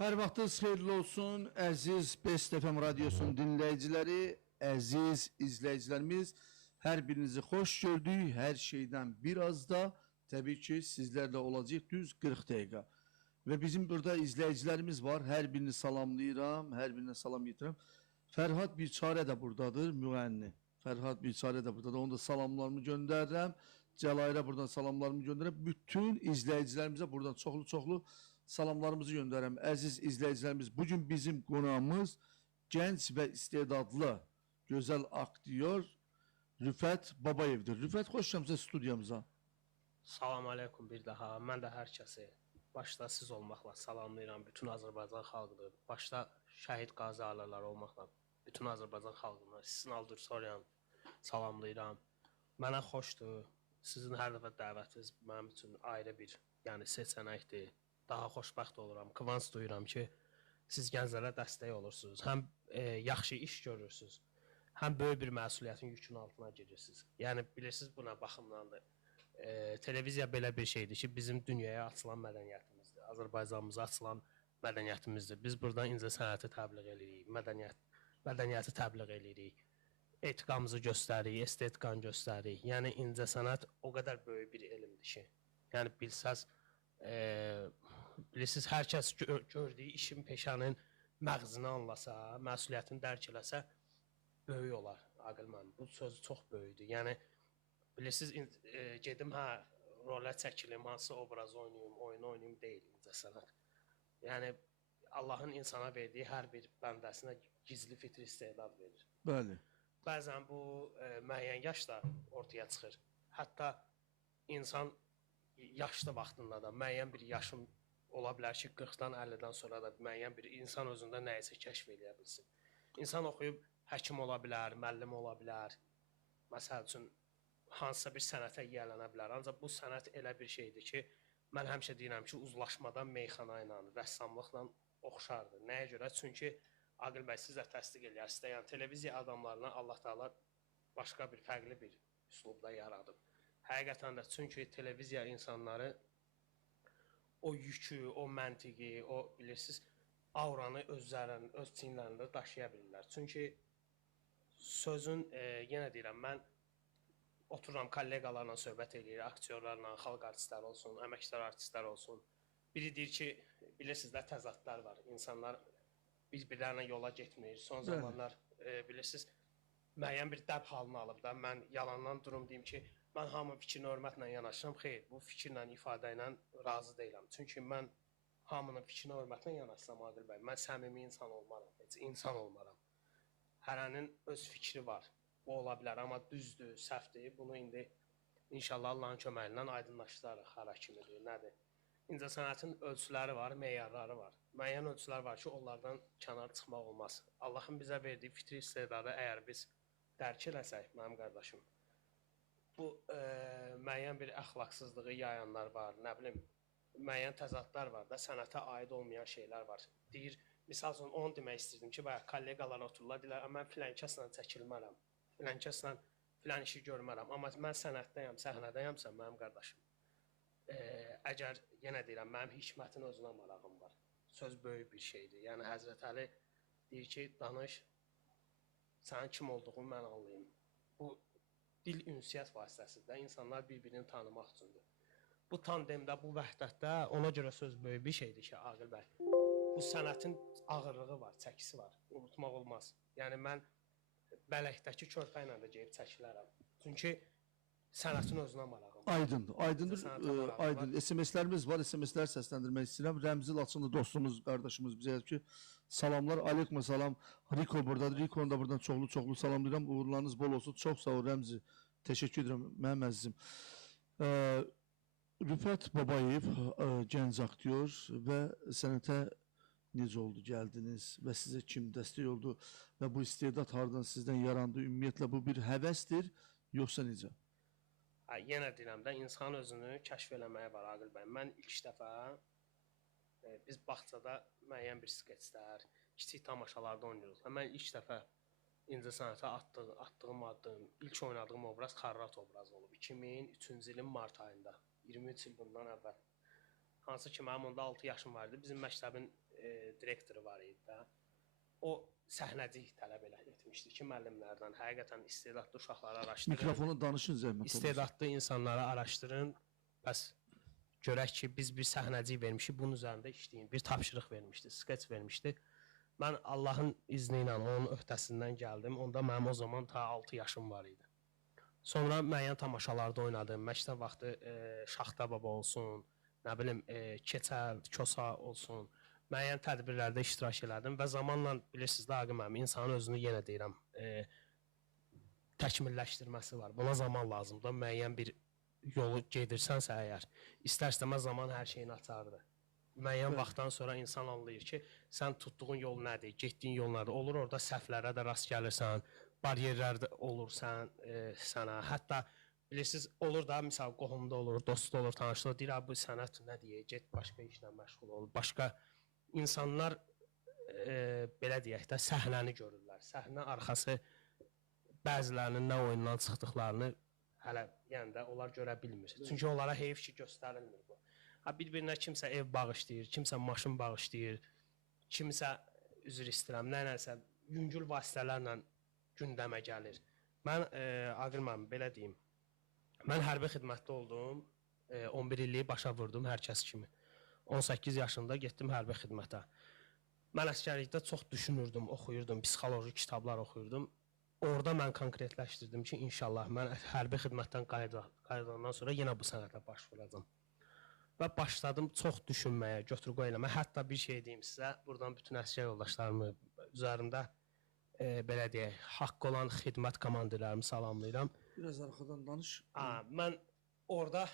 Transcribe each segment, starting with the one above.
Hər vaxtınız xeyirli olsun, əziz Best FM radiosunun dinləyiciləri, əziz izləyicilərimiz. Hər birinizi xoş gördük, hər şeydən biraz da təbii ki sizlərlə olacaq düz 40 dəqiqə. Və bizim burada izləyicilərimiz var, hər birini salamlayıram, hər birinə salam yetirəm. Fərhad Biçarə də buradadır, müğənni. Fərhad Biçarə də buradadır, onu da salamlarımı göndərirəm. Cəlairə buradan salamlarımı göndərirəm. Bütün izləyicilərimizə buradan çoxlu salamlarımızı göndərəm. Əziz izləyicilərimiz, bugün bizim qonağımız gənc və istedadlı, gözəl aktyor Rüfət Babayevdir. Rüfət, xoş gəlmisiniz studiyamıza. Salam aleykum bir daha. Mən də hər kəsi başda siz olmaqla salamlayıram. Bütün Azərbaycan xalqını, başda şəhid qazi ailələri olmaqla bütün Azərbaycan xalqını, Sinal Dursoryan salamlayıram. Mənə xoşdur. Sizin hər dəfə dəvətiniz mənim üçün ayrı bir, yəni seçənəkdir. Daha xoşbəxt oluram. Kıvanc duyuram ki, siz gənclərə dəstək olursunuz. Həm yaxşı iş görürsünüz, həm böyük bir məsuliyyətin yükünün altına girirsiniz. Yəni bilirsiniz buna baxımdandır. Televiziya belə bir şeydir ki, bizim dünyaya açılan mədəniyyətimizdir. Azərbaycanımıza açılan mədəniyyətimizdir. Biz burada incəsənəti təbliğ edirik, mədəniyyəti təbliğ edirik. Etiqamızı göstəririk, estetikanı göstəririk. Yəni incəsənət o qədər böyük bir elmdir ki, yəni bilsəz, bilirsiniz, hər kəs gördüyü işin, peşənin məğzini anlasa, məsuliyyətini dərk eləsə, böyük olar, Aqil müəllim. Bu sözü çox böyükdür. Yəni, bilirsiniz, gedim, rolə çəkilim, hansı obrazı oynayım, oyunu oynayım deyil incəsənət. Yəni, Allahın insana verdiyi hər bir bəndəsinə gizli fitri istedad verir. Bəli. Bəzən bu müəyyən yaşda ortaya çıxır. Hətta insan yaşlı vaxtında da müəyyən bir yaşım ola bilər ki, 40-dan 50-dən sonra da müəyyən bir insan özündə nəyisə kəşf eləyə bilsin. İnsan oxuyub həkim ola bilər, müəllim ola bilər, məsəl üçün hansısa bir sənətə yiyələnə bilər. Ancaq bu sənət elə bir şeydir ki, mən həmişə deyirəm ki, uzlaşmadan meyxana ilə, rəssamlıqla oxşardır. Nəyə görə? Çünki Aqil bəy, siz də təsdiq eləyərsiniz. Yəni televiziya adamlarına Allah Taala başqa bir fərqli bir üslubda yaradıb. Həqiqətən də çünki televiziya insanları o yükü, o məntiqi, o bilirsiniz, auranı özlərinin, öz çiyinlərində daşıya bilirlər. Çünki sözün, yenə deyirəm, mən otururam kolleqalarla söhbət edir, aktyorlarla, xalq artistləri olsun, əməkdar artistlər olsun. Biri deyir ki, bilirsiniz də təzadlar var. İnsanlar bir-birlərinə yola getmir. Son zamanlar bilirsiniz, müəyyən bir dəb halını alıb da. Mən yalandan durum deyim ki, mən hamı fikrinə hörmətlə yanaşıram. Xeyr, bu fikirlə, ifadə ilə razı deyiləm. Çünki mən hamının fikrinə hörmətlə yanaşsam, Aqil bəy, mən səmimi insan olmaram, heç insan olmaram. Hərənin öz fikri var. Bu ola bilər, amma düzdür, səhvdir. Bunu indi inşallah Allahın köməyi ilə aydınlaşdırarıq, hara kimidir, nədir. İncəsənətin ölçüləri var, meyarları var. Müəyyən ölçülər var ki, onlardan kənar çıxmaq olmaz. Allahın bizə verdiyi fitri istedadı əgər biz dərk eləsək, mənim qardaşım, bu müəyyən bir əxlaqsızlığı yayanlar var, nə bilim, müəyyən təzadlar var da, sənətə aid olmayan şeylər var. Deyir, misal üçün, onu demək istəyirdim ki, kolleqalar otururlar, deyirlər, mən filan kəslə çəkilmərəm, filan kəslə filan işi görmərəm, amma mən sənətdəyəm, səhnədəyəmsə, mənim qardaşım. Əgər, yenə deyirəm, mənim hikmətin özünə marağım var. Söz böyük bir şeydir. Yəni, Həzrət Əli deyir ki, danış, sənin kim olduğunu mən anlayayım. Bu, dil ünsiyyət vasitəsində insanlar bir-birini tanımaq üçündür. Bu tandemdə, bu vəhdətdə ona görə söz böyük bir şeydir ki, Aqil bəy, bu sənətin ağırlığı var, çəkisi var, unutmaq olmaz. Yəni, mən bələkdəki körpə ilə də geyib çəkilərəm. Çünki sənətin özünə marağım. Aydındır, aydın. SMS-lərimiz var, SMS-lər səsləndirmək istəyirəm. Rəmzi Laçınlı dostumuz, qardaşımız bizə yazır ki, salamlar, aleyküm salam. Riko buradadır, Riko'nu da buradan çoxlu salamlayıram. Uğurlarınız bol olsun. Çox sağ ol Rəmzi. Təşəkkür edirəm, mənim əzizim. Rüfət Babayev, gənc aktyor və sənətə necə oldu, gəldiniz və sizə kim dəstək oldu və bu istedad haradan sizdən yarandı? Ümumiyyətlə, bu bir həvəsdir, yoxsa necə? Yenə deyirəm də, insan özünü kəşf eləməyə var, Aqil bəy. Mən ilk dəfə biz bağçada müəyyən bir skeçlər, kiçik tamaşalarda oynayırıq. Mən ilk dəfə incəsənətə atdığım addım, ilk oynadığım obraz Xarrat obrazı olub. 2003-cü ilin mart ayında, 23 il bundan əvvəl. Hansı ki, mənim onda 6 yaşım vardı. Bizim məktəbin direktoru var idi də. O səhnəcik tələb etmişdi ki, müəllimlərdən həqiqətən istedadlı uşaqları araşdırın. Mikrofonu danışın zəhmət olmasa. İstedadlı insanları araşdırın. Bəs görək ki, biz bir səhnəcik vermişik, bunun üzərində işləyin. Bir tapşırıq vermişdi, skeç vermişdi. Mən Allahın izni ilə onun öhdəsindən gəldim. Onda mənim o zaman ta 6 yaşım var idi. Sonra müəyyən tamaşalarda oynadım. Məktəb vaxtı Şaxta Baba olsun, nə bilim Keçəl, Kosa olsun. Müəyyən tədbirlərdə iştirak elədim və zamanla bilirsiniz də Aqib müəllim insanın özünü yenə deyirəm, təkmilləşdirməsi var. Buna zaman lazımdır. Müəyyən bir yolu gedirsənsə əgər, istər-istəməz zaman hər şeyini açardı. Müəyyən vaxtdan sonra insan anlayır ki, sən tutduğun yol nədir, getdiyin yol nədir. Olur orada səhvlərə də rast gəlirsən, bariyerlər də olur sənə. Hətta bilirsiniz, olur da, misal qohumda olur, dostu olur, tanışda deyir, bu sənət nə deyək, get başqa işlə məşğul ol. Başqa insanlar, belə deyək də, səhnəni görürlər. Səhnə arxası bəzilərinin nə oyundan çıxdıqlarını hələ yəni də onlar görə bilmir. Çünki onlara heyf ki, göstərilmir bu. Bir-birinə kimsə ev bağışlayır, kimsə maşın bağışlayır, kimsə, üzr istəyirəm, nəyəsə yüngül vasitələrlə gündəmə gəlir. Mən, Aqil müəllim, belə deyim, mən hərbi xidmətdə oldum, 11 illiyi başa vurdum hər kəs kimi. 18 yaşında getdim hərbi xidmətə. Mən əsgərlikdə çox düşünürdüm, oxuyurdum, psixoloji kitablar oxuyurdum. Orada mən konkretləşdirdim ki, inşallah mən hərbi xidmətdən qayıdandan sonra yenə bu sənətə baş vuracam. Və başladım çox düşünməyə, götür-qoy eləməyə. Hətta bir şey deyim sizə, buradan bütün əsgər yoldaşlarımı üzərində, belə deyək, haqqı olan xidmət komandirlərimi salamlayıram. Biraz arxadan danış. Mən orada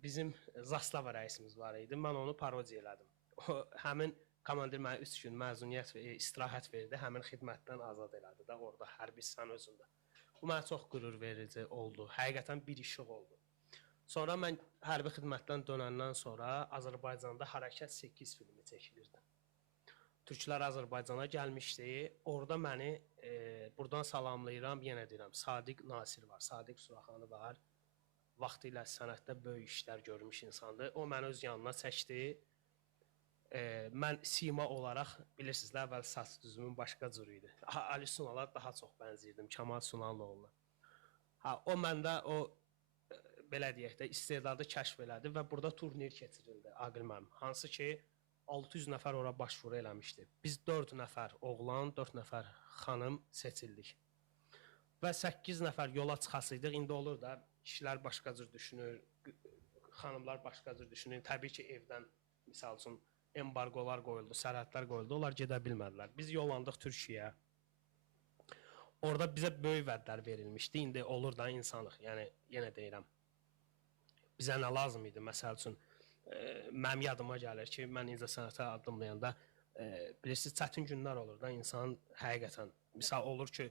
bizim Zaslava rəisimiz var idi, mən onu parodiya elədim. Həmin komandir mənə 3 gün məzuniyyət və istirahət verdi, həmin xidmətdən azad elədi də orada, hərbi hissanın özündə. Bu mənə çox qürur verici oldu, həqiqətən bir işıq oldu. Sonra mən hərbi xidmətdən dönəndən sonra Azərbaycanda Hərəkət 8 filmi çəkilirdi. Türklər Azərbaycana gəlmişdi, orada məni buradan salamlayıram, yenə deyirəm, Sadiq Nasir var, Sadiq Suraxanı var. Vaxtilə sənətdə böyük işlər görmüş insandır. O məni öz yanına çəkdi. Mən sima olaraq, bilirsiniz də, əvvəl saç düzümün başqa cürü idi. Ali Sunala daha çox bənziyirdim, Kəmal Sunalın oğluna. O məndə o, belə deyək də, istedadı kəşf elədi və burada turnir keçirildi, Aqil müəllim. Hansı ki, 600 nəfər ora başvuru eləmişdi. Biz 4 nəfər oğlan, 4 nəfər xanım seçildik. Və 8 nəfər yola çıxasıydıq, indi olur da, kişilər başqa cür düşünür, xanımlar başqa cür düşünür. Təbii ki, evdən, misal üçün, embargolar qoyuldu, sərhədlər qoyuldu, onlar gedə bilmədilər. Biz yollandıq Türkiyəyə. Orada bizə böyük vədlər verilmişdi, indi olur da insanlıq, yəni yenə deyirəm. Bizə nə lazım idi, məsəl üçün, mənim yadıma gəlir ki, mən incəsənətə addımlayanda, bilirsiniz, çətin günlər olur da, insan həqiqətən, misal olur ki,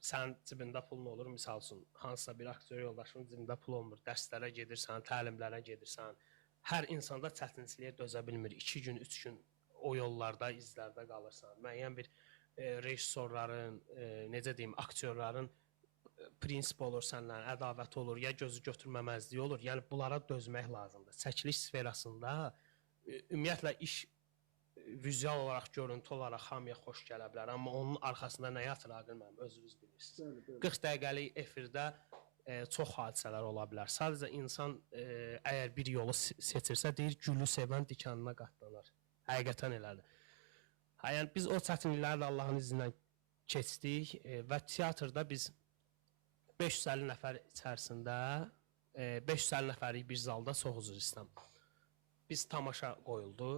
sənin cibində pulun olur, misal üçün, hansısa bir aktyor yoldaşının cibində pul olmur, dərslərə gedirsən, təlimlərə gedirsən, hər insanda çətinçiliyə dözə bilmir, 2 gün, 3 gün o yollarda, izlərdə qalırsan, müəyyən bir rejissorların, necə deyim, aktyorların prinsip olur səndən, ədavət olur, ya gözü götürməməzliyi olur, yəni bunlara dözmək lazımdır. Çəkiliş sferasında ümumiyyətlə iş vizual olaraq, görüntü olaraq hamıya xoş gələ bilər, amma onun arxasında nə yatır, Aqil müəllim, özünüz bilirsiniz. 40 dəqiqəlik efirdə çox hadisələr ola bilər. Sadəcə insan əgər bir yolu seçirsə, deyir, gülü sevən dikanına qatlanır. Həqiqətən elədir. Yəni, biz o çətinlikləri də Allahın izindən keçdik və teatrda biz 550 nəfər içərisində, 550 nəfərlik bir zalda çox üzr istəyirəm. Biz tamaşa qoyuldu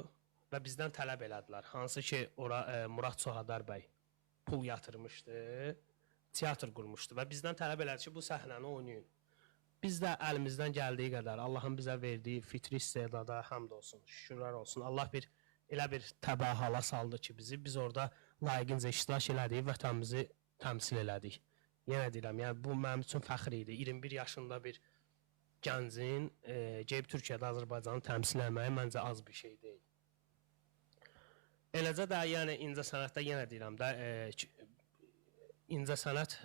və bizdən tələb elədilər. Hansı ki, ora Murad Sohadar bəy pul yatırmışdı, teatr qurmuşdu və bizdən tələb elədi ki, bu səhnəni oynayın. Biz də əlimizdən gəldiyi qədər, Allahın bizə verdiyi fitri istedada həmd olsun, şükürlər olsun. Allah elə bir təbəh hala saldı ki, biz orada layiqincə iştirak elədik, vətənimizi təmsil elədik. Yenə deyirəm, yəni bu mənim üçün fəxr idi. 21 yaşında bir gəncin gəlib Türkiyədə Azərbaycanı təmsil etməyi məncə az bir şey deyil. Eləcə də, yəni incəsənətdə yenə deyirəm də, incəsənət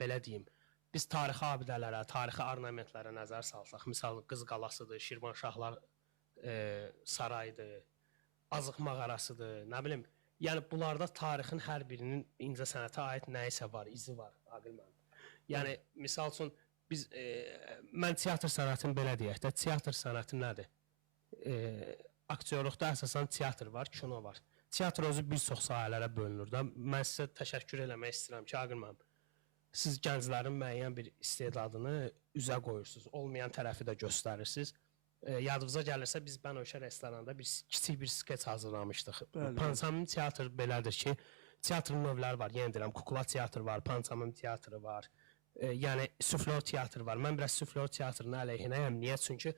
belə deyim, biz tarixi abidələrə, tarixi ornamentlərə nəzər salsaq, misal Qız Qalasıdır, Şirvanşahlar sarayıdır, Azıq mağarasıdır, nə bilim. Yəni bunlarda tarixin hər birinin incəsənətə aid nəyisə var, izi var, Aqil müəllim. Yəni misal üçün biz mən teatr sənətini belə deyək də, teatr sənəti nədir? Aktyorluqda əsasən teatr var, kino var. Teatr özü bir çox sahələrə bölünür də. Mən sizə təşəkkür eləmək istəyirəm ki, Aqil müəllim, siz gənclərin müəyyən bir istedadını üzə qoyursunuz, olmayan tərəfi də göstərirsiniz. Yadınıza gəlirsə biz Bənövşə restoranda kiçik bir skeç hazırlamışdıq. Pantomim teatr belədir ki, teatrın növləri var. Yenə deyirəm, kukla teatr var, pantomim teatrı var. Yəni suflör teatr var. Mən biraz suflör teatrının əleyhinəyəm. Niyə? Çünki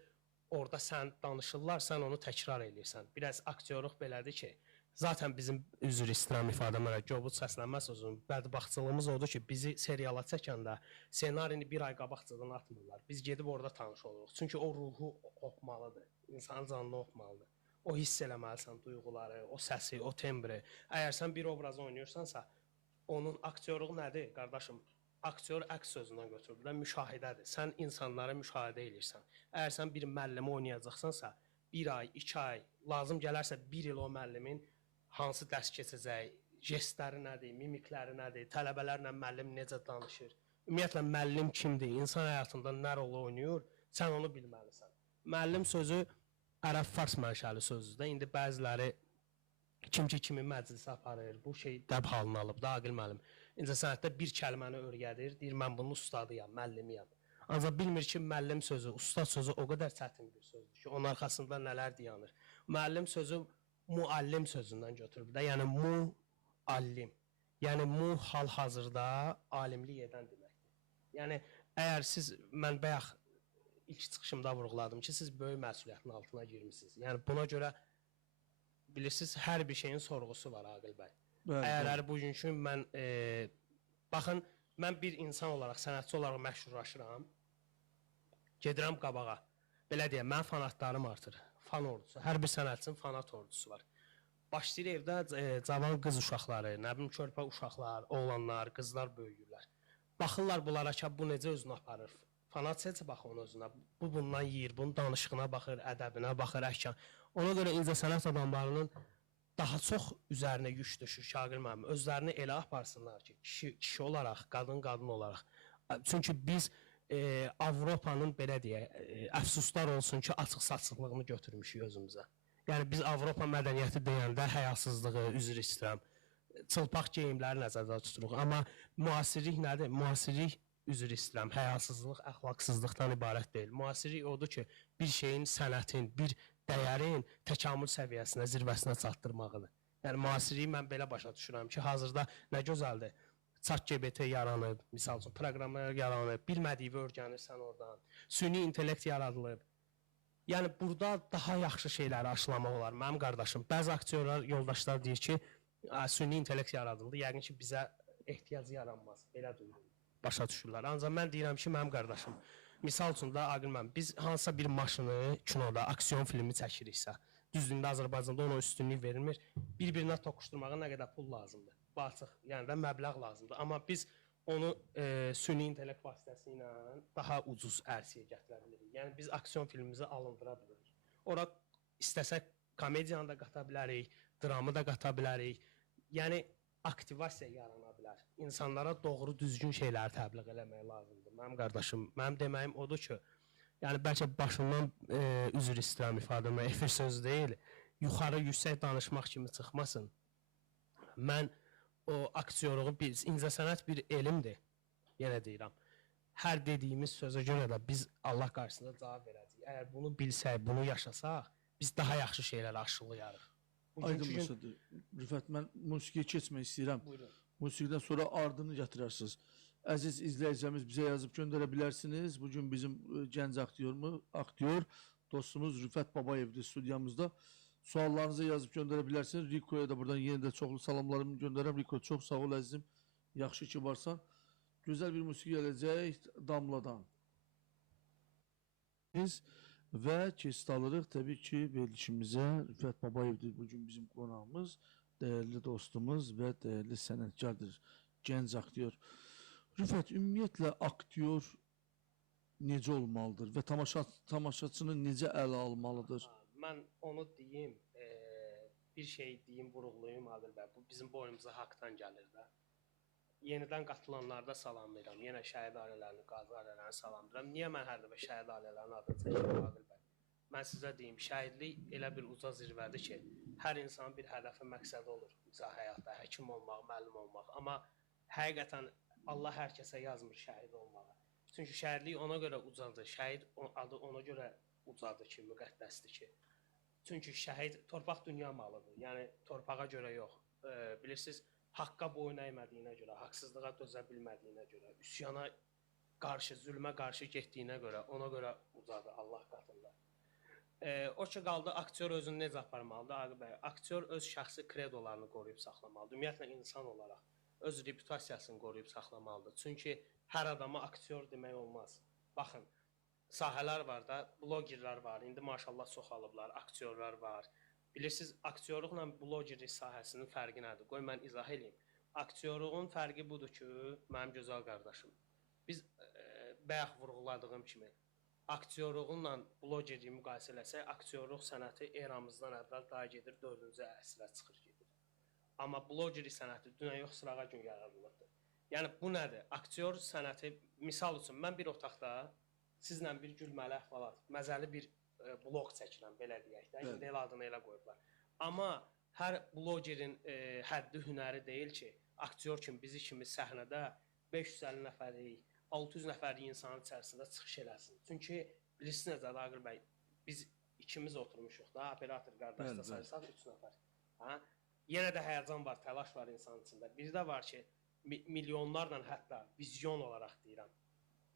orada sən danışırlar, sən onu təkrar edirsən. Biraz aktyorluq belədir ki, zaten bizim üzr istəyirəm ifadəmə, Kobud səslənmə sözünün bədbəxtçılığımız odur ki, bizi seriala çəkəndə ssenarini bir ay qabaqcadan atmırlar. Biz gedib orada tanış oluruq. Çünki o ruhu oxumalıdır, insanın canını oxumalıdır. O hiss eləməlisən duyğuları, o səsi, o tembri. Əgər sən bir obraz oynayırsansa, onun aktyorluğu nədir, qardaşım? Aktyor əks sözündən götürülür də müşahidədir. Sən insanları müşahidə edirsən. Əgər sən bir müəllimi oynayacaqsansa, bir ay, 2 ay, lazım gələrsə 1 il o müəllimin hansı dərs keçəcək, jestləri nədir, mimikləri nədir, tələbələrlə müəllim necə danışır, ümumiyyətlə müəllim kimdir, insan həyatında nə rol oynayır, sən onu bilməlisən. Müəllim sözü ərəb-fars mənşəli sözdür də, indi bəziləri kim ki kimi məclisə aparır, bu şey dəb halını alıb da, Aqil müəllim. İncəsənətdə bir kəlməni öyrədir, deyir mən bunun ustadıyam, müəllimiyəm. Ancaq bilmir ki, müəllim sözü, ustad sözü o qədər çətin bir sözdür ki, onun arxasında nələr dayanır. Müəllim sözü muallim sözündən götürüb də, yəni muallim. Yəni mu hal-hazırda alimlik edən deməkdir. Yəni əgər siz, mən bayaq ilk çıxışımda vurğuladım ki, siz böyük məsuliyyətin altına girmisiniz. Yəni buna görə bilirsiniz, hər bir şeyin sorğusu var Aqil bəy. Əgər bugünkü mən baxın, mən bir insan olaraq, sənətçi olaraq məşhurlaşıram. Gedirəm qabağa. Belə deyəm, mən fanatlarım artır. Fan ordusu. Hər bir sənətçinin fanat ordusu var. Başlayır evdə cavan qız uşaqları, nə bilim körpə uşaqlar, oğlanlar, qızlar böyüyürlər. Baxırlar bunlara ki, bu necə özünü aparır. Fanat seçib baxır onun özünə. Bu bundan yeyir, bunun danışığına baxır, ədəbinə baxır, əhkam. Ona görə incəsənət adamlarının daha çox üzərinə yük düşür Şaqil müəllim. Özlərini elə aparsınlar ki, kişi olaraq, qadın olaraq. Çünki biz Avropanın belə deyək, əfsuslar olsun ki, açıq-saçıqlığını götürmüşük özümüzə. Yəni biz Avropa mədəniyyəti deyəndə həyasızlığı, üzr istəyirəm, çılpaq geyimləri nəzərdə tuturuq. Amma müasirlik nədir? Müasirlik, üzr istəyirəm, həyasızlıq, əxlaqsızlıqdan ibarət deyil. Müasirlik odur ki, bir şeyin, sənətin, bir dəyərin təkamül səviyyəsinə, zirvəsinə çatdırmağıdır. Yəni müasirliyi mən belə başa düşürəm ki, hazırda nə gözəldir. ChatGPT yaranıb, misal üçün proqramlar yaranıb, bilmədiyi öyrənirsən oradan, süni intellekt yaradılıb. Yəni burada daha yaxşı şeyləri aşılamaq olar. Mənim qardaşım, bəzi aktyorlar, yoldaşlar deyir ki, süni intellekt yaradıldı, yəqin ki bizə ehtiyac yaranmaz, belə duyulur, başa düşürlər. Ancaq mən deyirəm ki, mənim qardaşım, misal üçün da Aqil müəllim, biz hansısa bir maşını kinoda, aksiyon filmi çəkiriksə, düzdür, Azərbaycanda ona üstünlük verilmir, bir-birinə toqquşdurmağa nə qədər pul lazımdır? Batıq, yəni də məbləğ lazımdır. Amma biz onu süni intellekt vasitəsilə daha ucuz ərsiyə gətirə bilirik. Yəni biz aksiyon filmimizi alındıra bilirik. Ora istəsək komediyanı da qata bilərik, dramı da qata bilərik. Yəni aktivasiya yarana bilər. İnsanlara doğru düzgün şeyləri təbliğ eləmək lazımdır. Mənim qardaşım, mənim deməyim odur ki, yəni bəlkə başından üzr istəyirəm ifadəmə, efir sözü deyil, yuxarı yüksək danışmaq kimi çıxmasın. Mən o aktyorluğu, incəsənət bir elmdir, yenə deyirəm. Hər dediyimiz sözə görə də biz Allah qarşısında cavab verəcəyik. Əgər bunu bilsək, bunu yaşasaq, biz daha yaxşı şeyləri aşılayarıq. Aydın məsələdir. Rüfət, mən musiqiyə keçmək istəyirəm. Buyurun. Musiqidən sonra ardını gətirərsiniz. Əziz izləyicimiz, bizə yazıb göndərə bilərsiniz. Bugün bizim gənc aktyor dostumuz Rüfət Babayevdir studiyamızda. Suallarınızı yazıb göndərə bilərsiniz. Riko'ya da buradan yenə də çoxlu salamlarımı göndərəm. Riko, çox sağ ol əzizim. Yaxşı ki varsan. Gözəl bir musiqi gələcək Damladan. Və keçid alırıq təbii ki verilişimizə. Rüfət Babayevdir bugün bizim qonağımız. Dəyərli dostumuz və dəyərli sənətkardır. Gənc aktyor. Rüfət, ümumiyyətlə aktyor necə olmalıdır və tamaşaçını necə ələ almalıdır? Mən onu deyim, bir şey deyim, vurğulayım Adil bəy. Bu bizim boynumuza haqdan gəlir də. Yenidən qatılanları da salamlayıram. Yenə şəhid ailələrini, qazi ailələrini salamlayıram. Niyə mən hər dəfə şəhid ailələrin adını çəkirəm Adil bəy? Mən sizə deyim, şəhidlik elə bir uca zirvədir ki, hər insanın bir hədəfi, məqsədi olur bizə həyatda, həkim olmaq, müəllim olmaq. Amma həqiqətən Allah hər kəsə yazmır şəhid olmağı. Çünki şəhidlik ona görə ucadır, şəhid adı ona görə ucadır ki, müqəddəsdir ki. Çünki şəhid torpaq dünya malıdır. Yəni torpağa görə yox. Bilirsiniz, haqqa boyun əymədiyinə görə, haqsızlığa dözə bilmədiyinə görə, üsyana qarşı, zülmə qarşı getdiyinə görə, ona görə ucadır Allah qatında. O ki qaldı aktyor özünü necə aparmalıdır Aqib bəy? Aktyor öz şəxsi kredolarını qoruyub saxlamalıdır. Ümumiyyətlə insan olaraq öz reputasiyasını qoruyub saxlamalıdır. Çünki hər adama aktyor demək olmaz. Baxın, sahələr var da, blogerlər var. İndi maşallah çox alıblar, aktyorlar var. Bilirsiniz, aktyorluqla blogerlik sahəsinin fərqi nədir? Qoy mən izah edeyim. Aktyorluğun fərqi budur ki, mənim gözəl qardaşım, biz bayaq vurğuladığım kimi aktyorluğunla blogerliyi müqayisə eləsək, aktyorluq sənəti eramızdan əvvəl daha gedir 4-cü əsrə çıxır gedir. Amma blogerlik sənəti dünən yox sırağa gün yaradılırdı. Yəni bu nədir? Aktyor sənəti, misal üçün mən bir otaqda sizlə bir gülməli əhvalat, məzəli bir blog çəkirəm, belə deyək də, indi elə adını elə qoyublar. Amma hər blogerin həddi hünəri deyil ki, aktyor kimi bizi kimi səhnədə 550 nəfərlik, 600 nəfərlik insanın içərisində çıxış eləsin. Çünki bilirsiniz necədir Aqil bəy, biz ikimiz oturmuşuq da, operator qardaş da sayırsaq 3 nəfər. Ha? Yenə də həyəcan var, təlaş var insanın içində. Bir də var ki, milyonlarla hətta vizyon olaraq deyirəm,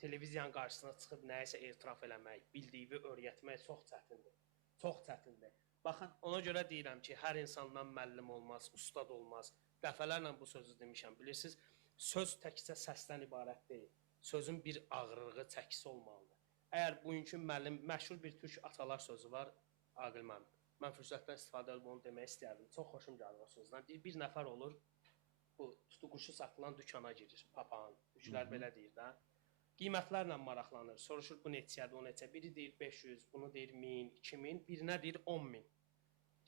televiziyanın qarşısına çıxıb nəyisə etiraf eləmək, bildiyini öyrətmək çox çətindir. Çox çətindir. Baxın, ona görə deyirəm ki, hər insandan müəllim olmaz, ustad olmaz. Dəfələrlə bu sözü demişəm. Bilirsiniz, söz təkcə səsdən ibarət deyil. Sözün bir ağırlığı, çəkisi olmalıdır. Əgər bugünkü müəllim, məşhur bir türk atalar sözü var, Aqil müəllim. Mən fürsətdən istifadə edib onu demək istəyərdim. Çox xoşum gəlir o sözdən. Bir nəfər olur, bu tutuquşu satılan dükana girir, papağan. Türklər belə deyir də. Qiymətlərlə maraqlanır. Soruşur bu neçədir, o neçə. Biri deyir 500, bunu deyir 1000, 2000, birinə deyir 10.000.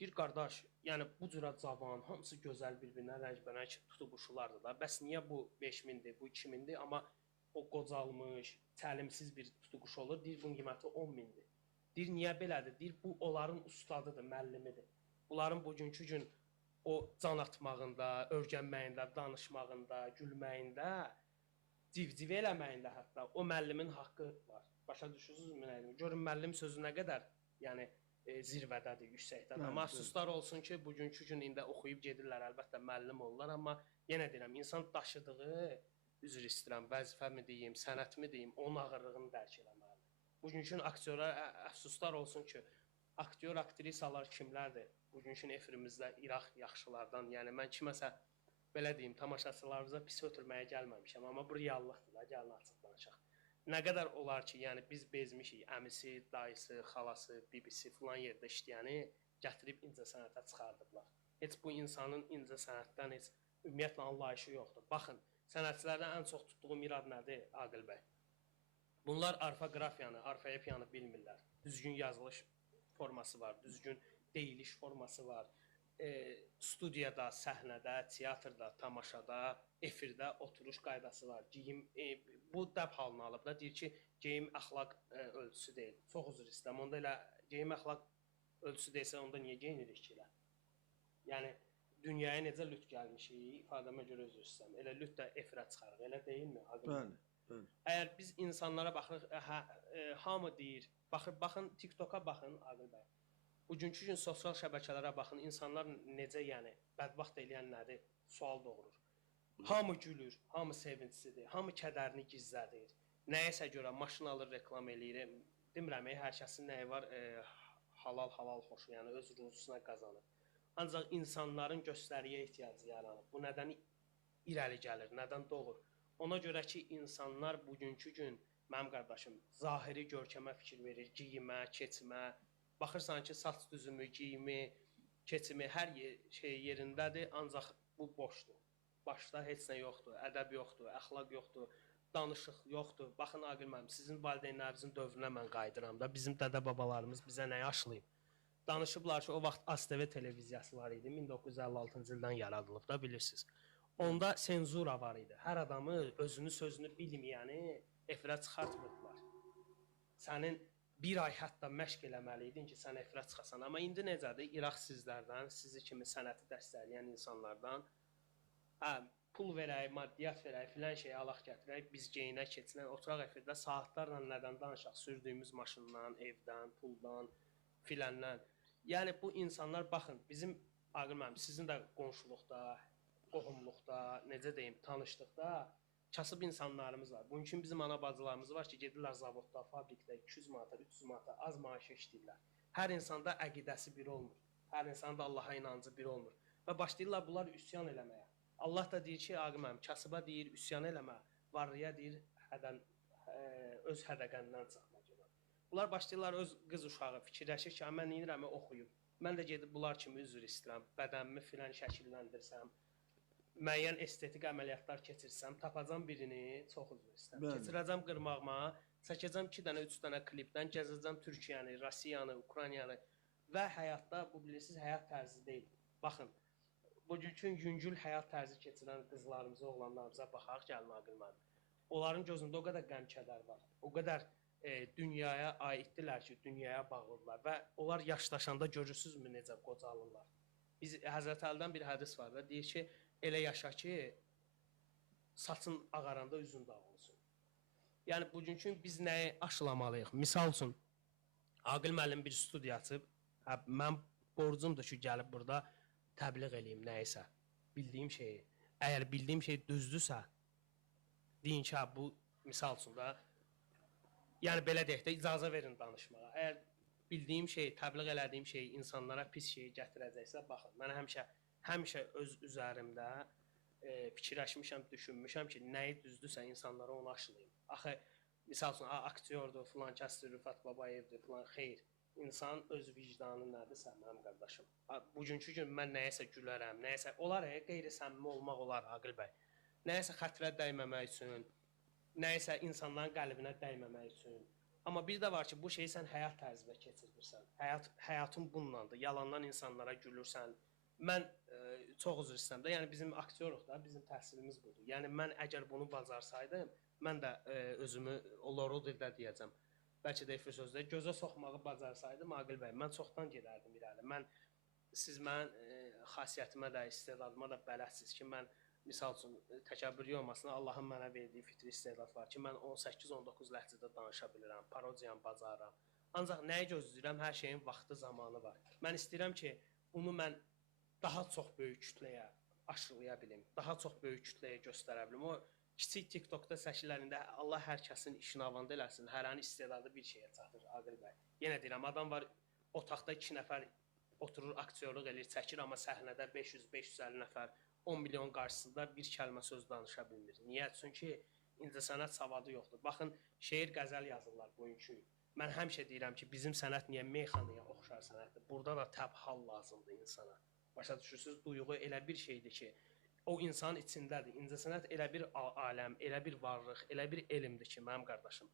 Deyir qardaş, yəni bu cürə cavan, hamısı gözəl bir-birinə rəngbərəng tutuquşulardır da. Bəs niyə bu 5000-dir, bu 2000-dir, amma o qocalmış, təlimsiz bir tutuquş olur, deyir bunun qiyməti 10.000-dir. Deyir niyə belədir? Deyir bu onların ustadıdır, müəllimidir. Bunların bugünkü gün o can atmağında, öyrənməyində, danışmağında, gülməyində, civciv eləməyində hətta o müəllimin haqqı var. Başa düşürsünüzmü nə dedim? Görün müəllim sözü nə qədər, yəni zirvədədir, yüksəkdədir. Amma əfsuslar olsun ki, bugünkü gün indi oxuyub gedirlər, əlbəttə müəllim olurlar, amma yenə deyirəm, insan daşıdığı, üzr istəyirəm, vəzifəmi deyim, sənətmi deyim, onun ağırlığını dərk eləməlidir. Bugünkü aktyorlar, əfsuslar olsun ki, aktyor, aktrisalar kimlərdir? Bugünkü efirimizdə İraq yaxşılardan, yəni mən kiməsə, belə deyim, tamaşaçılarımıza pis ötürməyə gəlməmişəm, amma bu reallıqdır da, gəlin açıq danışaq. Nə qədər olar ki, yəni biz bezmişik, əmisi, dayısı, xalası, bibisi filan yerdə işləyəni gətirib incə sənətə çıxardıblar. Heç bu insanın incə sənətdən heç ümumiyyətlə anlayışı yoxdur. Baxın, sənətçilərdən ən çox tutduğum irad nədir, Aqil bəy? Bunlar orfoqrafiyanı, orfoepiyanı bilmirlər. Düzgün yazılış forması var, düzgün deyiliş forması var. Studiyada, səhnədə, teatrda, tamaşada, efirdə oturuş qaydası var. Geyim, bu dəb halını alıb da, deyir ki, geyim əxlaq ölçüsü deyil. Çox üzr istəyirəm, onda elə geyim əxlaq ölçüsü deyilsə, onda niyə geyinirik ki elə? Yəni, dünyaya necə lüt gəlmişik, ifadəmə görə üzr istəyirəm. Elə lüt də efirə çıxarıq, elə deyilmi? Bəli. Əgər biz insanlara baxırıq, hamı deyir, baxın, TikToka baxın, Aqil bəy. Bugünkü gün sosial şəbəkələrə baxın, insanlar necə, yəni, bədbaxt eləyən nədir? Sual doğurur. Hamı gülür, hamı sevinclidir, hamı kədərini gizlədir. Nəyəsə görə maşın alır, reklam eləyir. Demirəm, hər kəsin nəyi var, halal xoşu, yəni öz ruzusuna qazanır. Ancaq insanların göstəriyə ehtiyacı yaranır. Bu nədən irəli gəlir, nədən doğur? Ona görə ki, insanlar bugünkü gün, mənim qardaşım, zahiri görkəmə fikir verir, giyimə, keçimə. Baxırsan ki, saç düzümü, giyimi, keçimi hər şey yerindədir, ancaq bu boşdur. Başda heç nə yoxdur, ədəb yoxdur, əxlaq yoxdur, danışıq yoxdur. Baxın, Aqil müəllim, sizin valideynlərinizin dövrünə mən qayıdıram da, bizim dədə-babalarımız bizə nə yaşlayıb? danışıblar ki, o vaxt ASTV televiziyası var idi. 1956-cı ildən yaradılıb da bilirsiniz. Onda senzura var idi. Hər adamı özünü sözünü bilməyəni efirə çıxartmırdılar. Sənin bir ay hətta məşq eləməli idin ki, sən efirə çıxasan. Amma indi necədir? İraq sizlərdən, sizi kimi sənəti dəstəkləyən insanlardan pul verək, maddiyyat verək, filan şey alaq gətirək, biz geyinək, keçinək, oturaq efirdə saatlarla nədən danışaq? Sürdüyümüz maşından, evdən, puldan, filandan. Yəni bu insanlar baxın, bizim Aqil müəllim, sizin də qonşuluqda, qohumluqda, necə deyim, tanışlıqda kasıb insanlarımız var. Bunun üçün bizim ana bacılarımız var ki, gedirlər zavodda, fabrikdə 200 manata, 300 manata az maaş işləyirlər. Hər insanda əqidəsi bir olmur. Hər insanda Allaha inancı bir olmur. Və başlayırlar bunlar üsyan eləməyə. Allah da deyir ki, Aqil müəllim, kasıba deyir, üsyan eləmə, varlıya deyir, öz hədəqəndən çıxma görə. Bunlar başlayırlar öz qız uşağı fikirləşir ki, mən neynirəm, oxuyub. Mən də gedib bunlar kimi üzr istəyirəm, bədənimi filan şəkilləndirsəm, müəyyən estetik əməliyyatlar keçirsəm, tapacam birini, çox üzr istəyirəm. Keçirəcəm qırmağıma, çəkəcəm 2 dənə, 3 dənə klipdən, gəzəcəm Türkiyəni, Rusiyanı, Ukraynanı və həyatda, bu bilirsiniz, həyat tərzi deyil. Baxın, bugünkü yüngül həyat tərzi keçirən qızlarımıza, oğlanlarımıza baxaq, gəlin Aqil müəllim. Onların gözündə o qədər qəm-kədər var, o qədər dünyaya aiddirlər ki, dünyaya bağlıdırlar və onlar yaşlaşanda görürsünüzmü necə qocalırlar. Biz Həzrət Əlidən bir hədis var da, deyir ki, elə yaşa ki, saçın ağaranda üzün dağ olsun. Yəni, bugünkü biz nəyi aşılamalıyıq? Misal üçün, Aqil müəllim bir studiya açıb, mən borcumdur ki, gəlib burada təbliğ eləyim nəyisə, bildiyim şeyi. Əgər bildiyim şey düzdürsə, deyin ki, bu misal üçün da, yəni belə deyək də, icazə verin danışmağa. Əgər bildiyim şey, təbliğ elədiyim şey insanlara pis şeyi gətirəcəksə, baxın, mən həmişə öz üzərimdə fikirləşmişəm, düşünmüşəm ki, nəyi düzdürsə insanlara onu aşılayım. Axı, misal üçün, aktyordur, filan kəsdir, Rüfət Babayevdir, filan, xeyr. İnsan öz vicdanı nədirsə, mənim qardaşım. Bugünkü gün mən nəyəsə gülərəm, nəyəsə, olar, qeyri-səmimi olmaq olar, Aqil bəy. Nəyəsə xətrə dəyməmək üçün, nəyəsə insanların qəlbinə dəyməmək üçün. Amma bir də var ki, bu şeyi sən həyat tərzinə keçirdirsən. Həyatın bununlandır. Yalandan insanlara gülürsən. Mən çox üzr istəyirəm də, yəni bizim aktyoruq da, bizim təhsilimiz budur. Yəni mən əgər bunu bacarsaydım, mən də özümü Loro dildə deyəcəm. Bəlkə də efir sözdə gözə soxmağı bacarsaydım, Aqil bəy, mən çoxdan gedərdim irəli. Siz mən xasiyyətimə də, istedadıma da bələdsiniz ki, mən misal üçün, təkəbbürlü olmasına Allahın mənə verdiyi fitri istedad var ki, mən 18-19 ləhcədə danışa bilirəm, parodiyam bacarıram. Ancaq nəyi gözləyirəm, hər şeyin vaxtı, zamanı var. Mən istəyirəm ki, bunu mən daha çox böyük kütləyə aşılaya bilim, daha çox böyük kütləyə göstərə bilim. O kiçik TikTokda səkilərində Allah hər kəsin işini avanda eləsin, hərənin istedadı bir şeyə çatır, Aqil bəy. Yenə deyirəm, adam var, otaqda 2 nəfər oturur, aktyorluq eləyir, çəkir, amma səhnədə 500-550 nəfər 10 milyon qarşısında bir kəlmə söz danışa bilmir. Niyə? Çünki incəsənət savadı yoxdur. Baxın, şeir, qəzəl yazırlar bugünkü. Mən həmişə deyirəm ki, bizim sənət niyə meyxanaya oxşar sənətdir? Burada da təbhal lazımdır insana. Başa düşürsünüz, duyğu elə bir şeydir ki, o insanın içindədir. İncəsənət elə bir aləm, elə bir varlıq, elə bir elmdir ki, mənim qardaşım.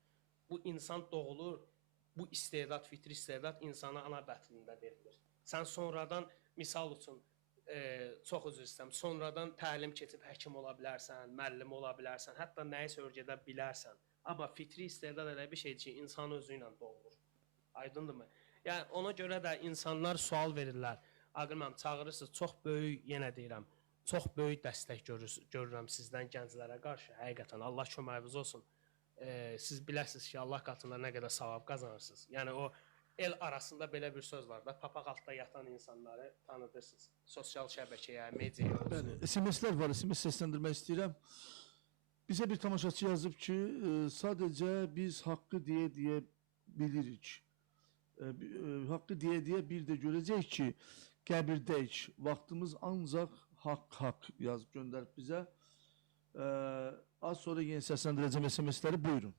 Bu insan doğulur, bu istedad, fitri istedad insana ana bətlində verilir. Sən sonradan, misal üçün, çox üzr istəyirəm, sonradan təlim keçib həkim ola bilərsən, müəllim ola bilərsən, hətta nəyisə öyrədə bilərsən. Amma fitri istedad elə bir şeydir ki, insan özü ilə doğulur. Aydındırmı? Yəni, ona görə də insanlar sual verirlər. Aqil müəllim, çağırırsınız, çox böyük, yenə deyirəm, çox böyük dəstək görürəm sizdən gənclərə qarşı. Həqiqətən, Allah köməyiniz olsun. Siz biləsiniz ki, Allah qatında nə qədər savab qazanırsınız. Yəni, o el arasında belə bir söz var da, papaq altda yatan insanları tanıdırsınız. Sosial şəbəkəyə, mediaya olsun. SMS-lər var, SMS səsləndirmək istəyirəm. Bizə bir tamaşaçı yazıb ki, sadəcə biz haqqı deyə bilirik. Haqqı deyə bir də görəcək ki, qəbirdəyik. Vaxtımız ancaq haqq yazıb göndərib bizə. Az sonra yenə səsləndirəcəm SMS-ləri, buyurun.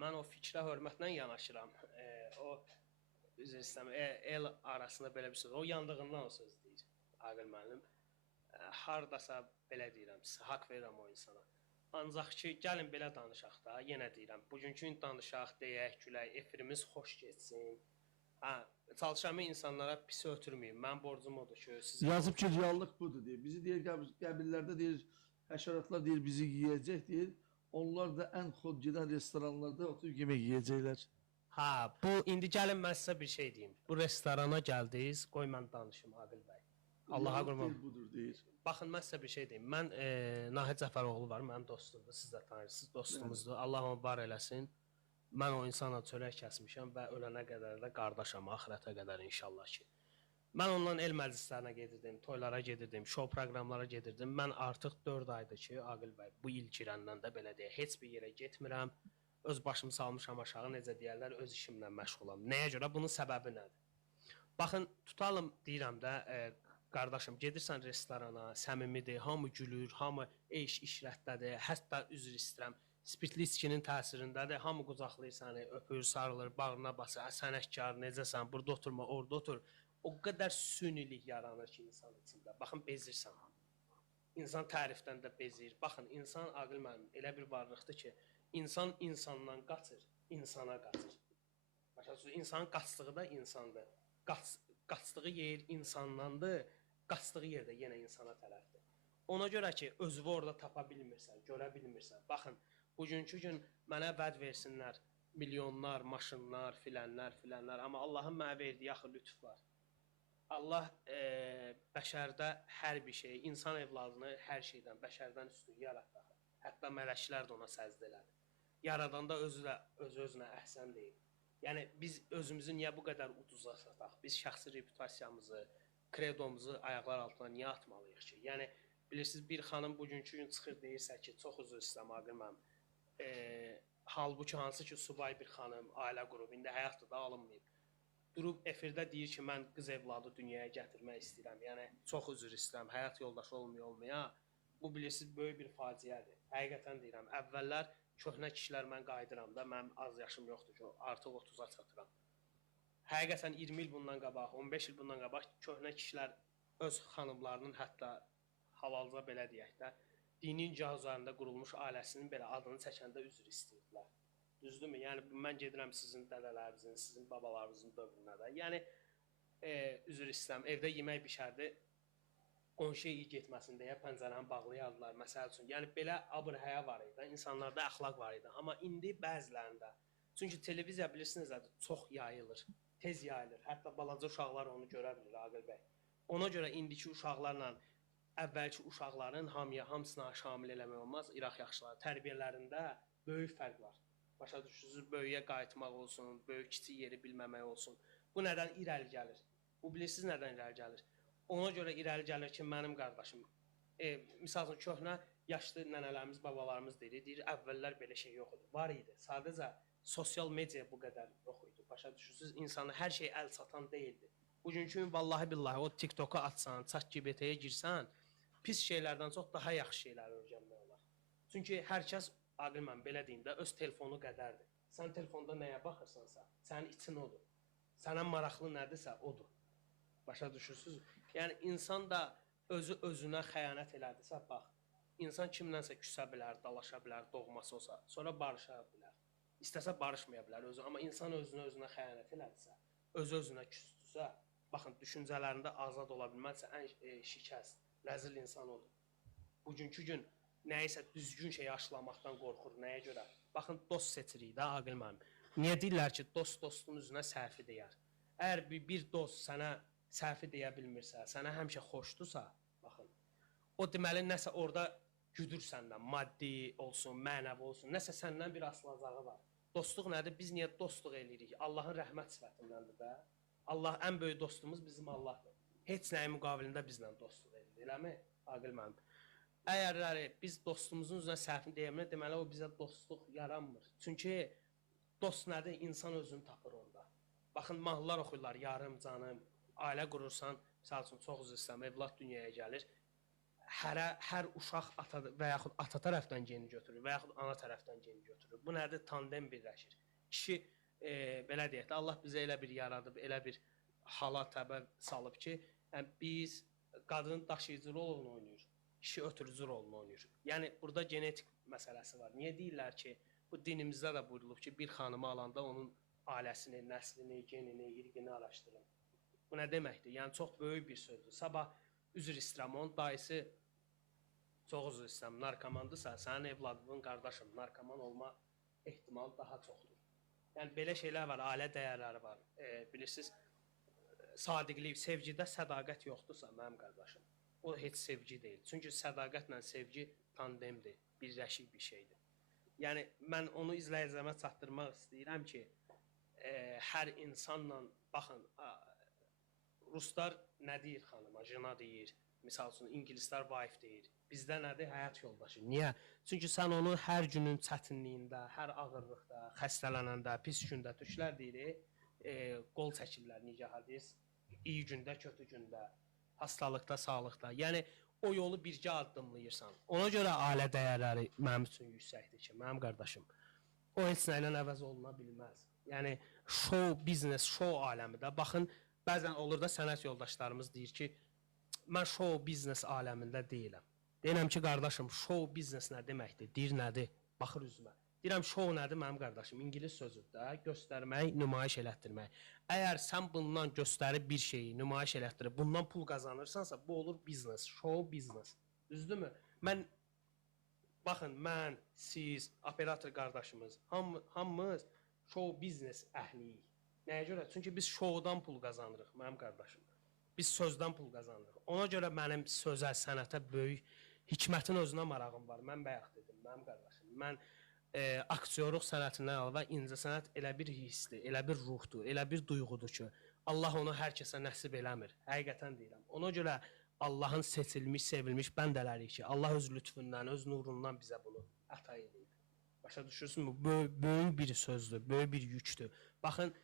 Mən o fikrə hörmətlə yanaşıram. Üzr istəyirəm, el arasında belə bir söz, o yandığından o söz deyir, Aqil müəllim. Hardasa belə deyirəm, sizə haqq verirəm o insana. Ancaq ki, gəlin belə danışaq da, yenə deyirəm, bugünkü danışaq, deyək, gülək, efirimiz xoş geçsin. çalışan insanlara pis ötürməyim. Mən borcum odur ki, sizə Yazıb ki, reallıq budur deyir. Bizi deyir qəbirlərdə deyir, həşəratlar deyir bizi yeyəcək deyir. Onlar da ən xod gedən restoranlarda oturub yemək yeyəcəklər. Ha, bu indi gəlin mən sizə bir şey deyim. Bu restorana gəldiniz, qoy mən danışım Aqil bəy. Allaha Reallıq qurban. deyil, budur deyir. Baxın mən sizə bir şey deyim. Mən Nahid Cəfəroğlu var, mənim dostumdur, siz də tanıyırsınız, dostumuzdur. Allah onu var eləsin. Mən o insana çörək kəsmişəm və ölənə qədər də qardaşam, axirətə qədər inşallah ki. Mən ondan el məclislərinə gedirdim, toylara gedirdim, şou proqramlara gedirdim. Mən artıq 4 aydır ki, Aqil bəy, bu il girəndən də belə deyək, heç bir yerə getmirəm. Öz başımı salmışam aşağı, necə deyərlər, öz işimlə məşğulam. Nəyə görə? Bunun səbəbi nədir? Baxın, tutalım deyirəm də, qardaşım, gedirsən restorana, səmimidir, hamı gülür, hamı işrətdədir, hətta üzr istəyirəm, spirtli içkinin təsirindədir, hamı qucaqlayır səni, öpür, sarılır, bağrına basır, sənətkar, necəsən, burada oturma, orada otur. O qədər sünilik yaranır ki, insan içində. Baxın, bezirsən. İnsan tərifdən də bezir. Baxın, insan, Aqil müəllim, elə bir varlıqdır ki, insan insandan qaçır, insana qaçır. Başa, insanın qaçdığı da insandır. Qaçdığı yer insandandır, qaçdığı yerdə yenə insana tərəfdir. Ona görə ki, özünü orada tapa bilmirsən, görə bilmirsən. Baxın, bugünkü gün mənə vəd versinlər, milyonlar, maşınlar, filənlər, amma Allahın mənə verdiyi axı lütf var. Allah bəşərdə hər bir şey, insan evladını hər şeydən, bəşərdən üstün yaratdı. Hətta mələklər də ona səzdə elədi. Yaradanda özü-özünə əhsən deyil. Yəni, biz özümüzü niyə bu qədər ucuza sataq? Biz şəxsi reputasiyamızı, kredomuzu ayaqlar altına niyə atmalıyıq ki? Yəni, bilirsiniz, bir xanım bugünkü gün çıxır deyirsə ki, çox üzr istəyirəm, Aqil müəllim, halbuki hansı ki, subay bir xanım, ailə qrubu, indi həyatda da alınmayıb. Durub efirdə deyir ki, mən qız evladı dünyaya gətirmək istəyirəm, yəni çox üzr istəyirəm, həyat yoldaşı olmaya, bu bilirsiniz, böyük bir faciədir. Həqiqətən deyirəm, əvvəllər köhnə kişilər mən qayıdıram da, mənim az yaşım yoxdur ki, artıq 30-a çatıram. Həqiqətən 20 il bundan qabaq, 15 il bundan qabaq köhnə kişilər öz xanımlarının hətta halalca belə deyək də, dini incazlarında qurulmuş ailəsinin belə adını çəkəndə üzr istəyirdilər. Düzdürmü? Yəni, mən gedirəm sizin dədələrinizin, sizin babalarınızın dövrünə də. Yəni, üzr istəyirəm, evdə yemək bişərdi, qonşuya iyi getməsin deyə pəncərəni bağlayardılar, məsəl üçün. Yəni, belə abır-həya var idi, insanlarda əxlaq var idi. Amma indi bəzilərində, çünki televiziya bilirsiniz, çox yayılır, tez yayılır. Hətta balaca uşaqlar onu görə bilir, Aqil bəy. Ona görə indiki uşaqlarla əvvəlki uşaqların hamısına şamil eləmək olmaz, İraq yaxşıları. Tərbiyələrində böyük fərq var. Başa düşürsünüz, böyüyə qayıtmaq olsun, böyük kiçik yeri bilməmək olsun. Bu nədən irəli gəlir? Bu bilirsiniz nədən irəli gəlir? Ona görə irəli gəlir ki, mənim qardaşım, misal üçün, köhnə yaşlı nənələrimiz, babalarımız deyir, əvvəllər belə şey yox idi. Var idi, sadəcə sosial media bu qədər yox idi. Başa düşürsünüz, insana hər şey əl satan deyildi. Bugünkü gün, vallahi billahi, o TikTok-a atsan, ChatGPT-yə girsən, pis şeylərdən çox daha yaxşı şeyləri öyrənmək olar. Çünki hər kəs, Aqil mən belə deyim də, öz telefonu qədərdir. Sən telefonda nəyə baxırsansa, sənin için odur. Sənə maraqlı nədirsə, odur. Başa düşürsünüz? Yəni, insan da özünə xəyanət elədirsə, bax, insan kimlənsə küsə bilər, dalaşa bilər, doğması olsa, sonra barışa bilər. İstəsə barışmaya bilər özü, amma insan özünə xəyanət elədirsə, özünə küstürsə, baxın, düşüncələrində azad ola bilməzsə, ən şikəst, rəzil insan odur. Bugünkü gün nəyisə düzgün şey aşılamaqdan qorxur. Nəyə görə? Baxın, dost seçirik də, Aqil müəllim. Niyə deyirlər ki, dost dostun üzünə səhvi deyər? Əgər bir dost sənə səhvi deyə bilmirsə, sənə həmişə xoşdursa, baxın, o deməli nəsə orada güdür səndən, maddi olsun, mənəvi olsun, nəsə səndən bir asılacağı var. Dostluq nədir? Biz niyə dostluq eləyirik? Allahın rəhmət sifətindəndir də. Allah, ən böyük dostumuz bizim Allahdır. Heç nəyin müqabilində bizlə dostluq edir, eləmi, Aqil müəllim? Əgər biz dostumuzun üzrə səhvini deyəməyək, deməli o bizə dostluq yaranmır. Çünki dost nədir? İnsan özünü tapır onda. Baxın, mahnılar oxuyurlar, yarım, canım, ailə qurursan, misal üçün, çox üzr istəyirəm, evlad dünyaya gəlir. Hər uşaq və yaxud ata tərəfdən geni götürür və yaxud ana tərəfdən geni götürür. Bu nədir? Tandem birləşir. Kişi, belə deyək də, Allah bizə elə bir yaradıb, elə bir hala təbə salıb ki, biz qadının daşıyıcı rolunu oynayır. Kişi ötürücü rolunu oynayır. Yəni, burada genetik məsələsi var. Niyə deyirlər ki, bu dinimizdə də buyurulub ki, bir xanımı alanda onun ailəsini, nəslini, genini, irqini araşdırın. Bu nə deməkdir? Yəni çox böyük bir sözdür. Sabah üzr istəyirəm, onun dayısı çox üzr istəyirəm, narkomandırsa, sənin evladının qardaşın narkoman olma ehtimalı daha çoxdur. Yəni belə şeylər var, ailə dəyərləri var. Bilirsiniz, sadiqlik, sevgidə sədaqət yoxdursa, mənim qardaşım, o heç sevgi deyil. Çünki sədaqətlə sevgi tandemdir, birləşik bir şeydir. Yəni mən onu izləyicimə çatdırmaq istəyirəm ki, hər insanla baxın, ruslar nə deyir xanıma, jena deyir, misal üçün ingilislər wife deyir. Bizdə nədir? Həyat yoldaşı. Niyə? Çünki sən onu hər günün çətinliyində, hər ağırlıqda, xəstələnəndə, pis gündə türklər deyir, qol çəkirlər, nigah deyir, iyi gündə, kötü gündə, hastalıqda, sağlıqda. Yəni o yolu birgə addımlayırsan. Ona görə ailə dəyərləri mənim üçün yüksəkdir ki, mənim qardaşım. O heç nə ilə əvəz oluna bilməz. Yəni show biznes, show aləmi də baxın, bəzən olur da sənət yoldaşlarımız deyir ki, mən show biznes aləmində deyiləm. Deyirəm ki, qardaşım, show biznes nə deməkdir? Deyir nədir? Baxır üzümə. Deyirəm, show nədir mənim qardaşım? İngilis sözüdür də, göstərmək, nümayiş elətdirmək. Əgər sən bundan göstərib bir şeyi nümayiş elətdirib, bundan pul qazanırsansa, bu olur biznes, show biznes. Düzdürmü? Baxın, mən, siz, operator qardaşımız, hamımız show biznes əhliyik. Nəyə görə? Çünki biz showdan pul qazanırıq, mənim qardaşım. Biz sözdən pul qazanırıq. Ona görə mənim sözə, sənətə böyük hikmətin özünə marağım var. Mən bayaq dedim, mənim qardaşım. Mən aktyorluq sənətindən əlavə incəsənət elə bir hissdir, elə bir ruhdur, elə bir duyğudur ki, Allah onu hər kəsə nəsib eləmir. Həqiqətən deyirəm. Ona görə Allahın seçilmiş, sevilmiş bəndələrik ki, Allah öz lütfündən, öz nurundan bizə bunu əta edir. Başa düşürsünüzmü? Böyük bir sözdür, böyük bir yükdür. Baxın,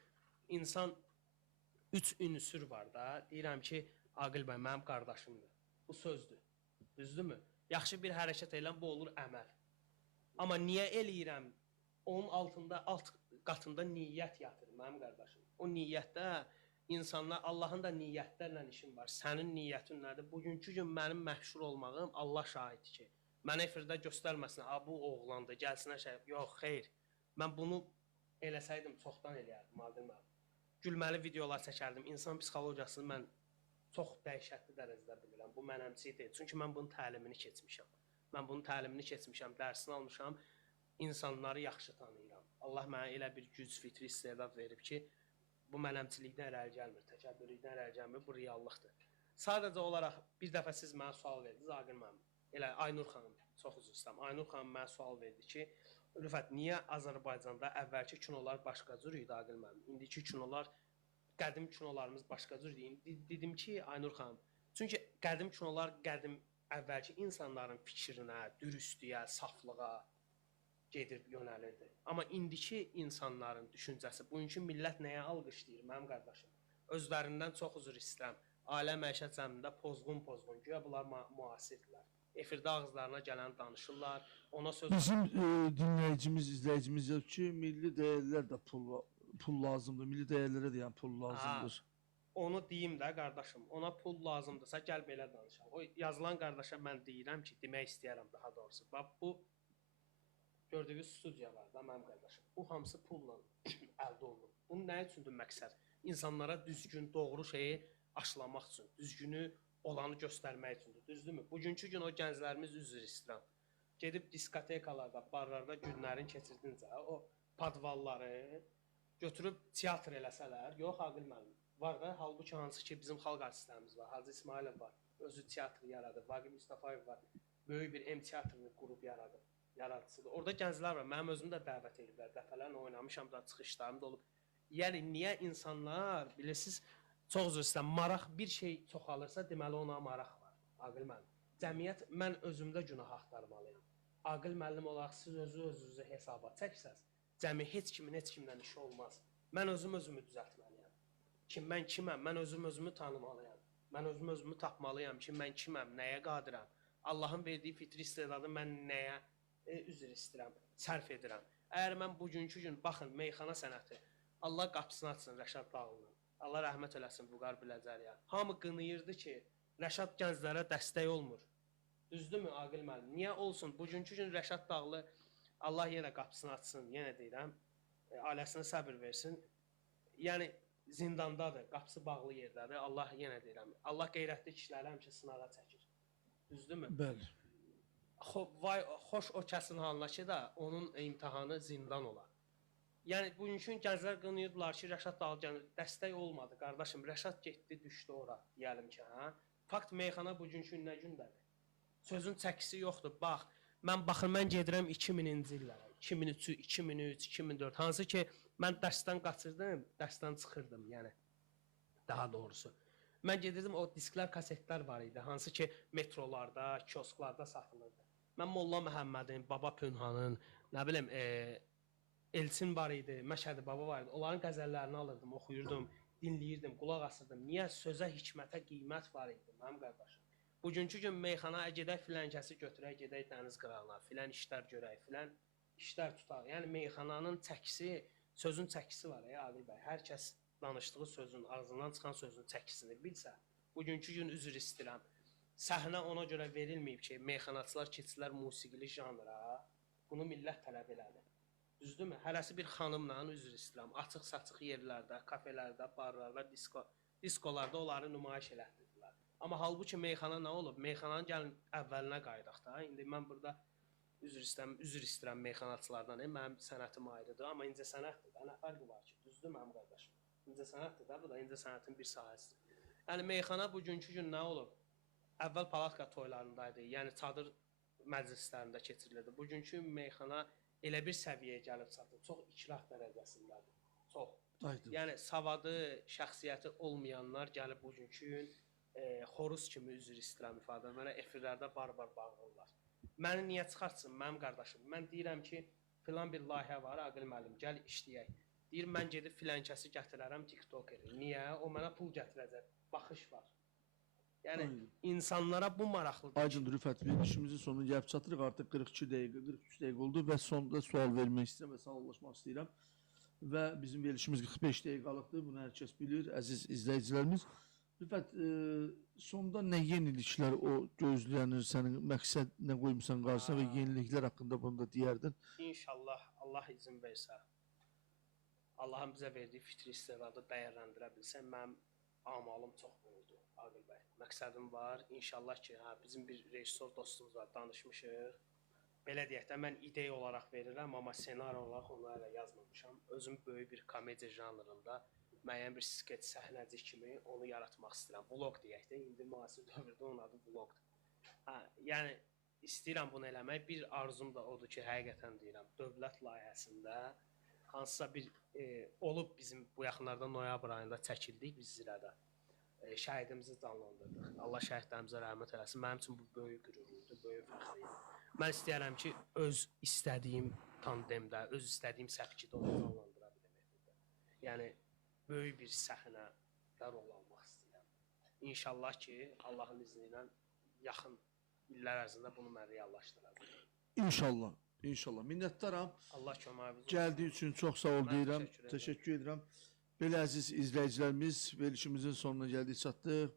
insan 3 ünsür var da, deyirəm ki, Aqil bəy mənim qardaşımdır. Bu sözdür. Düzdürmü? Yaxşı bir hərəkət eləm, bu olur əməl. Amma niyə eləyirəm? Onun alt qatında niyyət yatır mənim qardaşım. O niyyətdə insanlar, Allahın da niyyətlərlə işin var. Sənin niyyətin nədir? Bugünkü gün mənim məşhur olmağım Allah şahiddir ki, mən efirdə göstərməsin, bu oğlandır, gəlsinə şey. Yox, xeyr. Mən bunu eləsəydim, çoxdan eləyərdim, Aqil müəllim. Gülməli videolar çəkərdim. İnsan psixologiyasını mən çox dəhşətli dərəcədə bilirəm. Bu mənəmçilik deyil. Çünki mən bunun təlimini keçmişəm. Mən bunun təlimini keçmişəm, dərsini almışam. İnsanları yaxşı tanıyıram. Allah mənə elə bir güc, fitri istedad verib ki, bu mənəmçilikdən irəli gəlmir, təkəbbürlükdən irəli gəlmir, bu reallıqdır. Sadəcə olaraq bir dəfə siz mənə sual verdiniz, Aqil müəllim. Elə Aynur xanım, çox üzr istəyirəm. Aynur xanım mənə sual verdi ki, Rüfət, niyə Azərbaycanda əvvəlki kinolar başqa cür idi, Aqil müəllim? İndiki kinolar, qədim kinolarımız başqa cür idi. Dedim ki, Aynur xanım, çünki qədim kinolar əvvəlki insanların fikrinə, dürüstlüyə, saflığa gedir, yönəlirdi. Amma indiki insanların düşüncəsi, bugünkü millət nəyə alqışlayır, mənim qardaşım? Özlərindən çox üzr istəyirəm. Ailə məişət zəminində pozğun, güya bunlar müasirdirlər. Efirdə ağızlarına gələn danışırlar, ona söz... Bizim dinləyicimiz, izləyicimiz yox ki, milli dəyərlər də pul lazımdır, milli dəyərlərə də yəni pul lazımdır. Onu deyim də qardaşım, ona pul lazımdırsa gəl belə danışaq. O yazılan qardaşa mən deyirəm ki, demək istəyərəm daha doğrusu. Bax bu gördüyünüz studiya var da mənim qardaşım. Bu hamısı pulla əldə olunur. Bunun nə üçündür məqsəd? İnsanlara düzgün, doğru şeyi aşılamaq üçün, düzgünü olanı göstərmək üçündür. Düzdürmü? Bugünkü gün o gənclərimiz üzr istəyirəm. Gedib diskotekalarda, barlarda günlərin keçirdincə o padvalları götürüb teatr eləsələr, yox Aqil müəllim. Var da, halbuki hansı ki bizim xalq artistlərimiz var, Hacı İsmailov var, özü teatr yaradır, Vaqif Mustafayev var, böyük bir M teatrını qurub yaradır, yaradıcıdır. Orada gənclər var, mənim özüm də dəvət ediblər, dəfələrlə oynamışam da, çıxışlarım da olub. Yəni, niyə insanlar, bilirsiniz, çox üzr istəyirəm, maraq bir şey çoxalırsa, deməli ona maraq var, Aqil müəllim. Cəmiyyət, mən özümdə günah axtarmalıyam. Aqil müəllim olaraq siz özünüzü hesaba çəksəz, cəmi heç kimdən işi olmaz. Mən özümü düzəltməliyəm. Mən kiməm? Mən özümü tanımalıyam. Mən özümü tapmalıyam ki, mən kiməm, nəyə qadirəm? Allahın verdiyi fitri istedadı mən nəyə üzr istəyirəm, sərf edirəm. Əgər mən bugünkü gün, baxın, meyxana sənəti, Allah qapısını açsın Rəşad Dağlı'nın, Allah rəhmət eləsin Vüqar Biləcəriyə. Hamı qınıyırdı ki, Rəşad gənclərə dəstək olmur. Düzdürmü, Aqil müəllim? Niyə olsun? Bugünkü gün Rəşad Dağlı, Allah yenə qapısını açsın, yenə deyirəm, ailəsinə səbir versin. yəni zindandadır, qapısı bağlı yerdədir. Allah yenə deyirəm, Allah qeyrətli kişiləri həmişə sınağa çəkir. Düzdürmü? Bəli. Vay, xoş o kəsin halına ki da onun imtahanı zindan ola. Yəni bugünkü gənclər qınıyırdılar ki, Rəşad Dalgan dəstək olmadı, qardaşım. Rəşad getdi, düşdü ora, deyəlim ki, hə? Fakt meyxana bugünkü nə gündədir? Sözün çəkisi yoxdur. Bax, mən gedirəm 2000-ci illərə. 2003, 2003, 2004. Hansı ki mən dərsdən qaçırdım, dərsdən çıxırdım, yəni daha doğrusu. Mən gedirdim, o disklər, kasetlər var idi, hansı ki metrolarda, kiosklarda satılırdı. Mən Molla Məhəmmədin, Baba Pünhanın, nə bilim, Elçin var idi, Məşədi Baba var idi. Onların qəzəllərini alırdım, oxuyurdum, dinləyirdim, qulaq asırdım. Niyə? Sözə, hikmətə qiymət var idi, mənim qardaşım. Bugünkü gün meyxana gedək filankəsi götürək, gedək dəniz qırağına, filan işlər görək, filan işlər tutaq. Yəni meyxananın çəkisi, sözün çəkisi var ya Adil bəy. Hər kəs danışdığı sözün, ağzından çıxan sözün çəkisini bilsə, bugünkü gün üzr istəyirəm. Səhnə ona görə verilməyib ki, meyxanaçılar keçsilər musiqili janra, bunu millət tələb elədi. Düzdürmü? Hərəsi bir xanımla üzr istəyirəm. Açıq-saçıq yerlərdə, kafelərdə, barlarda, diskolarda onları nümayiş elətdirdilər. Amma halbuki meyxana nə olub? Meyxananın gəlin əvvəlinə qayıdaq da. İndi mən burada üzr istəyirəm meyxanaçılardan. Mənim sənətim ayrıdır, amma incəsənətdir də. Nə fərqi var ki? Düzdür mənim qardaşım? İncəsənətdir də, bu da incəsənətin bir sahəsidir. Yəni meyxana bugünkü gün nə olub? Əvvəl palatka toylarındaydı, yəni çadır məclislərində keçirilirdi. Bugünkü meyxana elə bir səviyyəyə gəlib çatır, çox ikrah dərəcəsindədir. Çox. Aydın. Yəni savadı, şəxsiyyəti olmayanlar gəlib bugünkü gün xoruz kimi üzr istəyirəm ifadə. Mənə efirlərdə bar-bar bağırırlar. Məni niyə çıxartsın mənim qardaşım? Mən deyirəm ki, filan bir layihə var, Aqil müəllim, gəl işləyək. Deyir, mən gedib filankəsi gətirərəm TikTokeri. Niyə? O mənə pul gətirəcək. Baxış var. Yəni insanlara bu maraqlıdır. Aydındır Rüfət, verilişimizin sonuna gəlib çatırıq. Artıq 42 dəqiqə, 43 dəqiqə oldu və sonda sual vermək istəyirəm və sağollaşmaq istəyirəm. Və bizim verilişimiz 45 dəqiqəlikdir. Bunu hər kəs bilir, əziz izləyicilərimiz. Rüfət, sonda nə yeniliklər o gözlənir, sənin məqsəd nə qoymusan qarşısına və yeniliklər haqqında bunu da deyərdin? İnşallah Allah izin versə, Allahın bizə verdiyi fitri istedadı dəyərləndirə bilsə, mənim amalım çox böyükdür, Aqil bəy. Məqsədim var, inşallah ki, bizim bir rejissor dostumuz var, danışmışıq. Belə deyək də, mən ideya olaraq verirəm, amma ssenari olaraq onu hələ yazmamışam. Özüm böyük bir komediya janrında müəyyən bir skeç səhnəcik kimi onu yaratmaq istəyirəm. Vlog deyək də, indi müasir dövrdə onun adı vlogdur. Yəni istəyirəm bunu eləmək. Bir arzum da odur ki, həqiqətən deyirəm, dövlət layihəsində hansısa bir olub bizim bu yaxınlarda noyabr ayında çəkildik biz Zirədə. Şəhidimizi canlandırdıq. Allah şəhidlərimizə rəhmət eləsin. Mənim üçün bu böyük qürurdur, böyük fəxrdir. Mən istəyirəm ki, öz istədiyim tandemdə, öz istədiyim səpkidə onu canlandıra biləm. Yəni böyük bir səhnədə rol almaq istəyirəm. İnşallah ki, Allahın izni ilə yaxın illər ərzində bunu mən reallaşdıracağam. İnşallah, inşallah. Minnətdaram. Allah köməyiniz olsun. Gəldiyi üçün çox sağ ol deyirəm. Təşəkkür edirəm. Belə əziz izləyicilərimiz, verilişimizin sonuna gəldik, çatdıq.